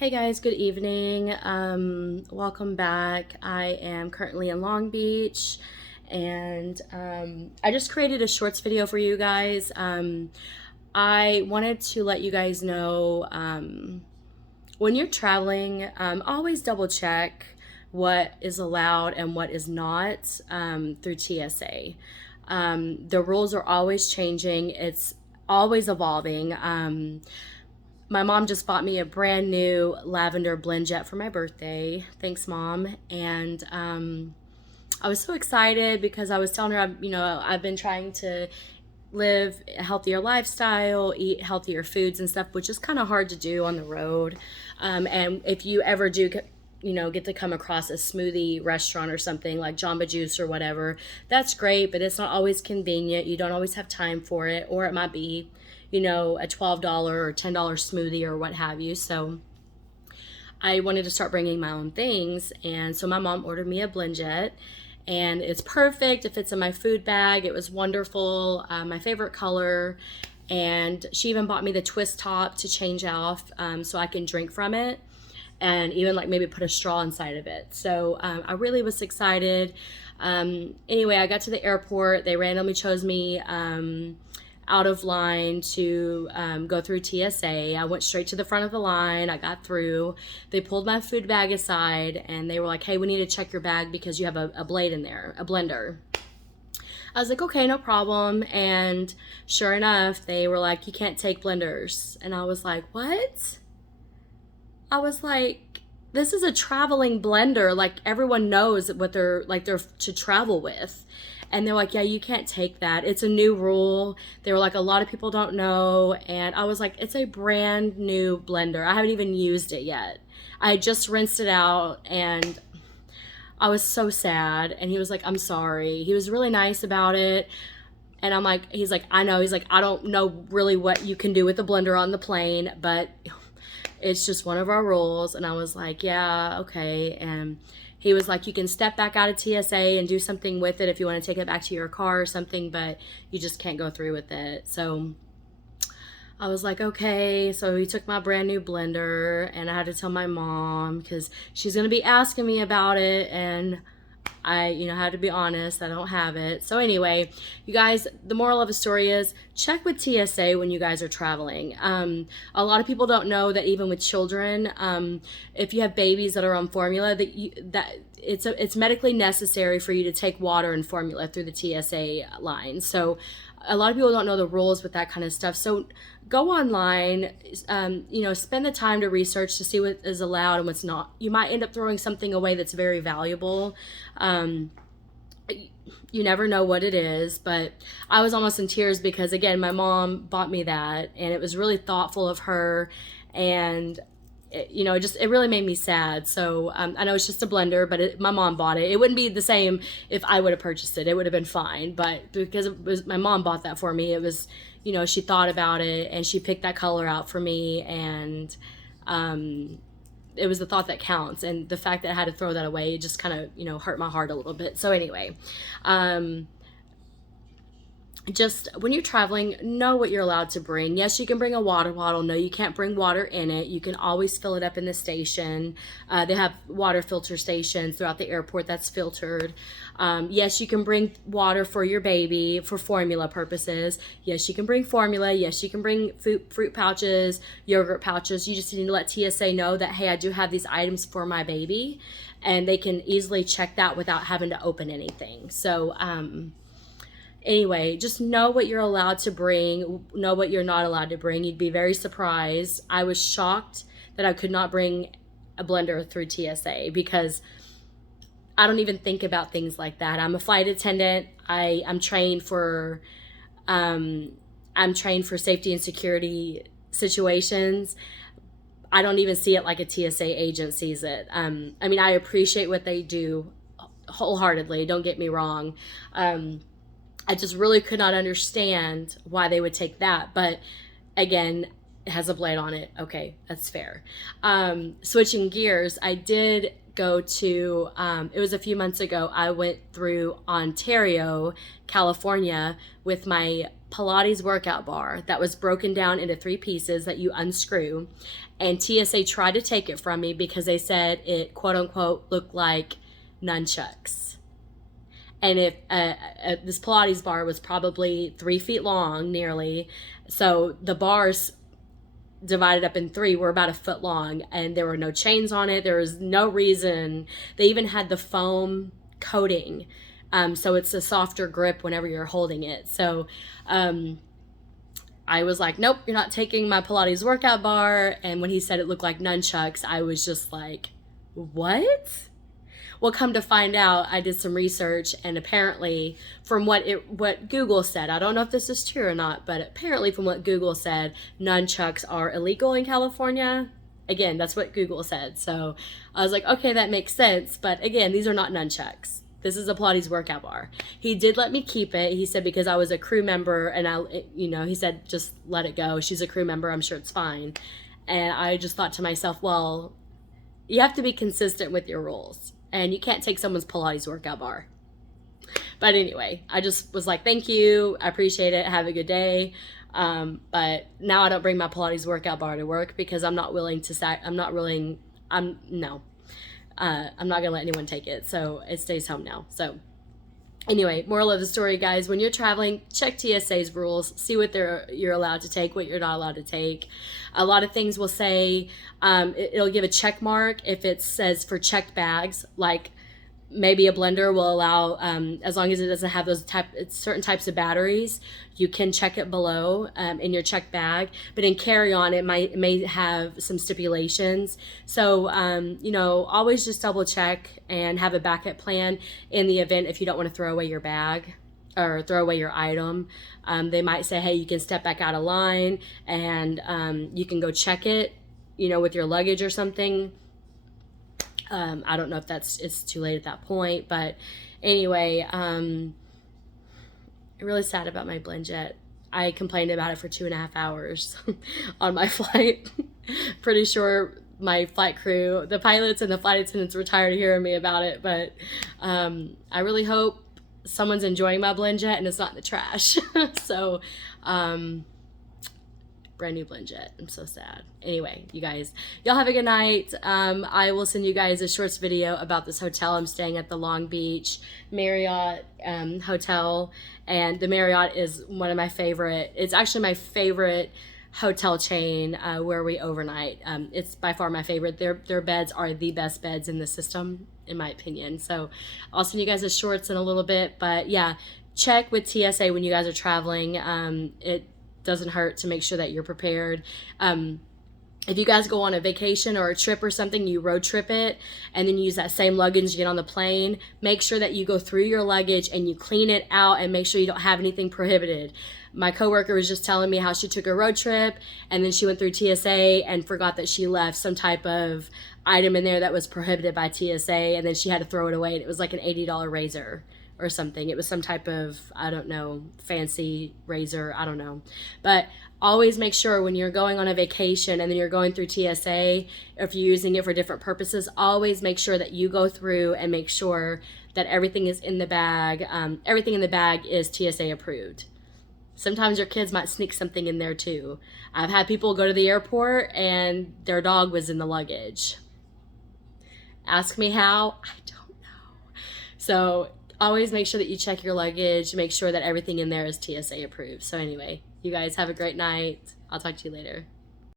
Hey guys, good evening. Welcome back. I am currently in Long Beach and I just created a shorts video for you guys. I wanted to let you guys know when you're traveling, always double check what is allowed and what is not through TSA. The rules are always changing, it's always evolving. My mom just bought me a brand new lavender blend jet for my birthday. Thanks, Mom. And I was so excited because I was telling her, I've been trying to live a healthier lifestyle, eat healthier foods and stuff, which is kind of hard to do on the road. And if you ever do, get to come across a smoothie restaurant or something like Jamba Juice or whatever, that's great, but it's not always convenient. You don't always have time for it, or it might be a $12 or $10 smoothie or what have you. So I wanted to start bringing my own things. And so my mom ordered me a blend jet and it's perfect. It fits in my food bag. It was wonderful. My favorite color. And she even bought me the twist top to change off so I can drink from it and even like maybe put a straw inside of it. So I really was excited. Anyway, I got to the airport. They randomly chose me out of line to go through TSA. I went straight to the front of the line. I got through. They pulled my food bag aside and they were like, hey, we need to check your bag because you have a blade in there, a blender. I was like, okay, no problem. And sure enough, they were like, you can't take blenders. And I was like, what? I was like, this is a traveling blender. Like everyone knows what they're to travel with. And they're like, yeah, you can't take that. It's a new rule. They were like, a lot of people don't know. And I was like, it's a brand new blender. I haven't even used it yet. I just rinsed it out and I was so sad. And he was like, I'm sorry. He was really nice about it. And I'm like, he's like, I know. He's like, I don't know really what you can do with the blender on the plane, but it's just one of our rules. And I was like, yeah, okay. And he was like, you can step back out of TSA and do something with it if you want to take it back to your car or something, but you just can't go through with it. So I was like, okay. So he took my brand new blender and I had to tell my mom because she's going to be asking me about it. And I, had to be honest, I don't have it. So anyway, you guys, the moral of the story is check with TSA when you guys are traveling. A lot of people don't know that even with children, if you have babies that are on formula, that it's medically necessary for you to take water and formula through the TSA line. So a lot of people don't know the rules with that kind of stuff. So go online, spend the time to research to see what is allowed and what's not. You might end up throwing something away that's very valuable. You never know what it is, but I was almost in tears because, again, my mom bought me that and it was really thoughtful of her. And it really made me sad. So I know it's just a blender, but my mom bought it. It wouldn't be the same if I would have purchased it. It would have been fine. But because my mom bought that for me, it was, she thought about it and she picked that color out for me. And it was the thought that counts. And the fact that I had to throw that away, it just kind of, hurt my heart a little bit. So anyway, just when you're traveling, know what you're allowed to bring. Yes, you can bring a water bottle. No, you can't bring water in it. You can always fill it up in the station. They have water filter stations throughout the airport that's filtered. Yes, you can bring water for your baby for formula purposes. Yes, you can bring formula. Yes, you can bring fruit pouches, yogurt pouches. You just need to let TSA know that, hey, I do have these items for my baby, and they can easily check that without having to open anything. So, anyway, just know what you're allowed to bring, know what you're not allowed to bring. You'd be very surprised. I was shocked that I could not bring a blender through TSA because I don't even think about things like that. I'm a flight attendant. I'm trained for safety and security situations. I don't even see it like a TSA agent sees it. I appreciate what they do wholeheartedly. Don't get me wrong. I just really could not understand why they would take that. But again, it has a blade on it. Okay, that's fair. Switching gears, I did go to, it was a few months ago, I went through Ontario, California with my Pilates workout bar that was broken down into 3 pieces that you unscrew. And TSA tried to take it from me because they said it, quote unquote, looked like nunchucks. And if this Pilates bar was probably 3 feet long, nearly, so the bars divided up in 3 were about a foot long, and there were no chains on it. There was no reason. They even had the foam coating, so it's a softer grip whenever you're holding it. So I was like, nope, you're not taking my Pilates workout bar. And when he said it looked like nunchucks, I was just like, what? Well, come to find out, I did some research, and apparently from what Google said, I don't know if this is true or not, but apparently from what Google said, nunchucks are illegal in California. Again, that's what Google said. So I was like, okay, that makes sense. But again, these are not nunchucks. This is a Pilates workout bar. He did let me keep it. He said because I was a crew member, and he said, just let it go. She's a crew member. I'm sure it's fine. And I just thought to myself, well, you have to be consistent with your rules, and you can't take someone's Pilates workout bar. But anyway, I just was like, thank you. I appreciate it. Have a good day. But now I don't bring my Pilates workout bar to work because I'm not willing to I'm not gonna let anyone take it. So it stays home now. So anyway, moral of the story, guys, when you're traveling, check TSA's rules, see what you're allowed to take, what you're not allowed to take. A lot of things will say, it'll give a check mark if it says for checked bags, like maybe a blender will allow, as long as it doesn't have those certain types of batteries, you can check it below in your checked bag. But in carry-on, it may have some stipulations. So, always just double check and have a backup plan in the event if you don't want to throw away your bag or throw away your item. They might say, hey, you can step back out of line and you can go check it, with your luggage or something. I don't know if it's too late at that point, but anyway, really sad about my BlendJet. I complained about it for 2.5 hours on my flight. Pretty sure my flight crew, the pilots and the flight attendants, were tired of hearing me about it, but I really hope someone's enjoying my BlendJet and it's not in the trash. So, brand new BlendJet. I'm so sad. Anyway, you guys, y'all have a good night. I will send you guys a shorts video about this hotel. I'm staying at the Long Beach Marriott hotel, and the Marriott is one of my favorite. It's actually my favorite hotel chain where we overnight. It's by far my favorite. Their beds are the best beds in the system, in my opinion. So I'll send you guys the shorts in a little bit, but yeah, check with TSA when you guys are traveling. It doesn't hurt to make sure that you're prepared. If you guys go on a vacation or a trip or something, you road trip it, and then you use that same luggage to get on the plane, make sure that you go through your luggage and you clean it out and make sure you don't have anything prohibited. My coworker was just telling me how she took a road trip and then she went through TSA and forgot that she left some type of item in there that was prohibited by TSA, and then she had to throw it away, and it was like an $80 razor or something. It was some type of, I don't know, fancy razor, I don't know. But always make sure when you're going on a vacation and then you're going through TSA, if you're using it for different purposes, always make sure that you go through and make sure that everything is in the bag. Everything in the bag is TSA approved. Sometimes your kids might sneak something in there too. I've had people go to the airport and their dog was in the luggage. Ask me how? I don't know. So always make sure that you check your luggage, make sure that everything in there is TSA approved. So anyway, you guys have a great night. I'll talk to you later.